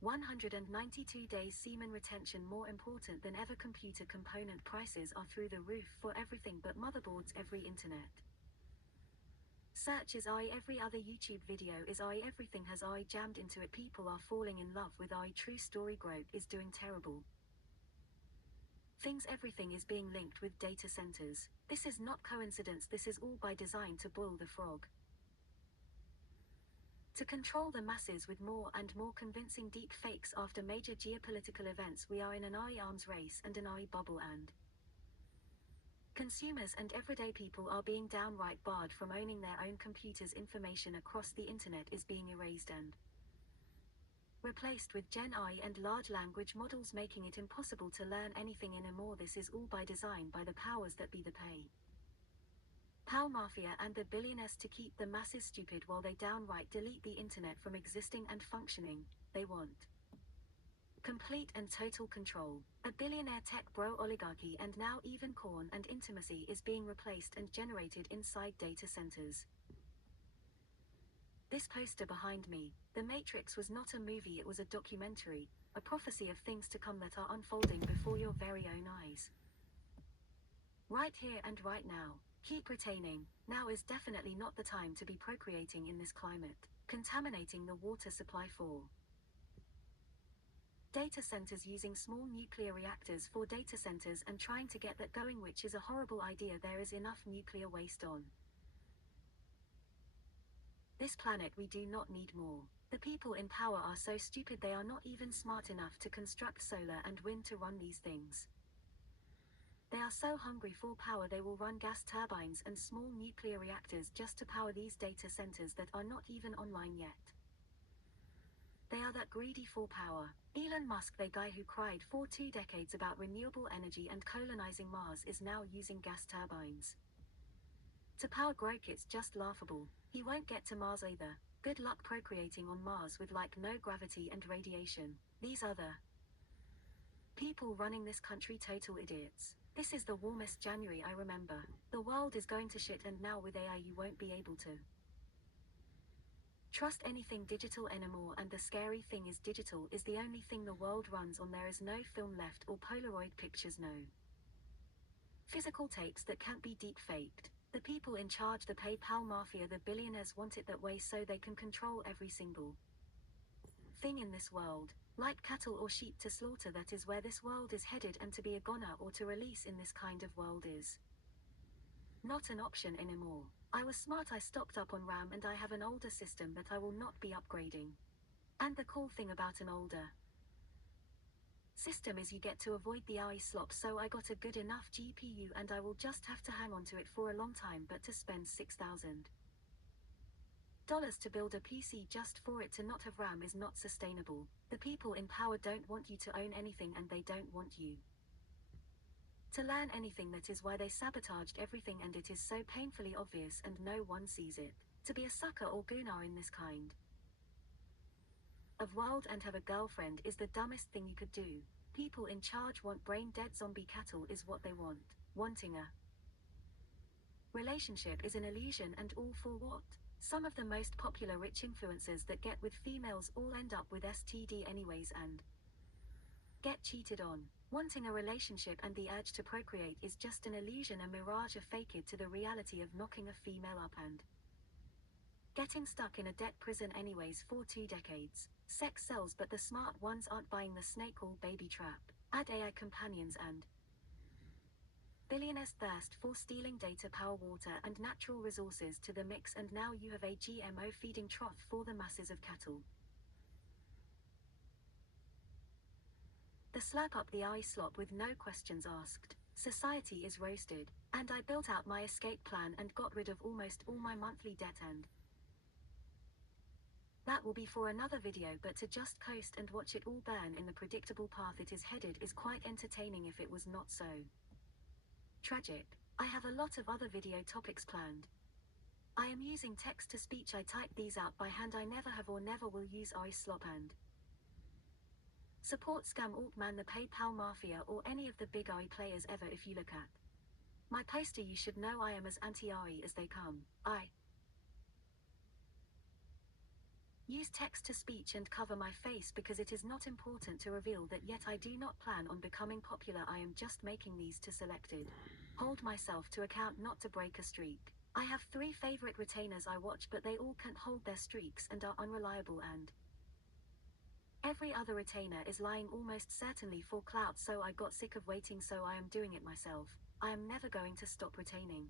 192 days semen retention more important than ever. Computer component prices are through the roof for everything but motherboards. Every internet search is AI, every other YouTube video is AI, everything has AI jammed into it. People are falling in love with AI. True story. Growth is doing terrible things. Everything is being linked with data centers. This is not coincidence, this is all by design to boil the frog. To control the masses with more and more convincing deep fakes. After major geopolitical events, we are in an AI arms race and an AI bubble, and consumers and everyday people are being downright barred from owning their own computers. Information across the internet is being erased and replaced with Gen AI and large language models, making it impossible to learn anything anymore. This is all by design by the powers that be, the PAL mafia and the billionaires, to keep the masses stupid while they downright delete the internet from existing and functioning. They want complete and total control. A billionaire tech bro oligarchy, and now even corn and intimacy is being replaced and generated inside data centers. This poster behind me, The Matrix, was not a movie, it was a documentary, a prophecy of things to come that are unfolding before your very own eyes. Right here and right now. Keep retaining. Now is definitely not the time to be procreating in this climate, contaminating the water supply for data centers, using small nuclear reactors for data centers and trying to get that going, which is a horrible idea. There is enough nuclear waste on this planet, we do not need more. The people in power are so stupid they are not even smart enough to construct solar and wind to run these things. They are so hungry for power they will run gas turbines and small nuclear reactors just to power these data centers that are not even online yet. They are that greedy for power. Elon Musk, the guy who cried for 2 decades about renewable energy and colonizing Mars, is now using gas turbines to power growth. It's just laughable. He won't get to Mars either. Good luck procreating on Mars with like no gravity and radiation. These are the people running this country, total idiots. This is the warmest January I remember. The world is going to shit, and now with AI you won't be able to trust anything digital anymore, and the scary thing is digital is the only thing the world runs on. There is no film left or Polaroid pictures, no physical tapes that can't be deep faked. The people in charge, the PayPal mafia, the billionaires, want it that way so they can control every single thing in this world. Like cattle or sheep to slaughter, that is where this world is headed, and to be a goner or to release in this kind of world is not an option anymore. I was smart, I stocked up on RAM, and I have an older system that I will not be upgrading. And the cool thing about an older system is you get to avoid the AI slop, so I got a good enough GPU and I will just have to hang on to it for a long time. But to spend $6,000 to build a PC just for it to not have RAM is not sustainable. The people in power don't want you to own anything, and they don't want you to learn anything. That is why they sabotaged everything, and it is so painfully obvious and no one sees it. To be a sucker or gooner in this kind of world and have a girlfriend is the dumbest thing you could do. People in charge want brain dead zombie cattle is what they want. Wanting a relationship is an illusion, and all for what? Some of the most popular rich influencers that get with females all end up with STD anyways and get cheated on. Wanting a relationship and the urge to procreate is just an illusion, a mirage, a faked to the reality of knocking a female up and getting stuck in a debt prison anyways for 2 decades. Sex sells, but the smart ones aren't buying the snake oil baby trap. Add AI companions and billionaires' thirst for stealing data, power, water, and natural resources to the mix, and now you have a GMO feeding trough for the masses of cattle. The slurp up the eye slop with no questions asked. Society is roasted. And I built out my escape plan and got rid of almost all my monthly debt, and that will be for another video. But to just coast and watch it all burn in the predictable path it is headed is quite entertaining if it was not so tragic. I have a lot of other video topics planned. I am using text to speech. I type these out by hand. I never have or never will use eye slop and support scam Altman, the PayPal mafia, or any of the big AI players ever. If you look at my poster you should know I am as anti-AI as they come. I Use text-to-speech and cover my face because it is not important to reveal that yet I do not plan on becoming popular. I am just making these to selected. Hold myself to account not to break a streak. I have 3 favorite retainers I watch, but they all can't hold their streaks and are unreliable, and every other retainer is lying almost certainly for clout, so I got sick of waiting, so I am doing it myself. I am never going to stop retaining.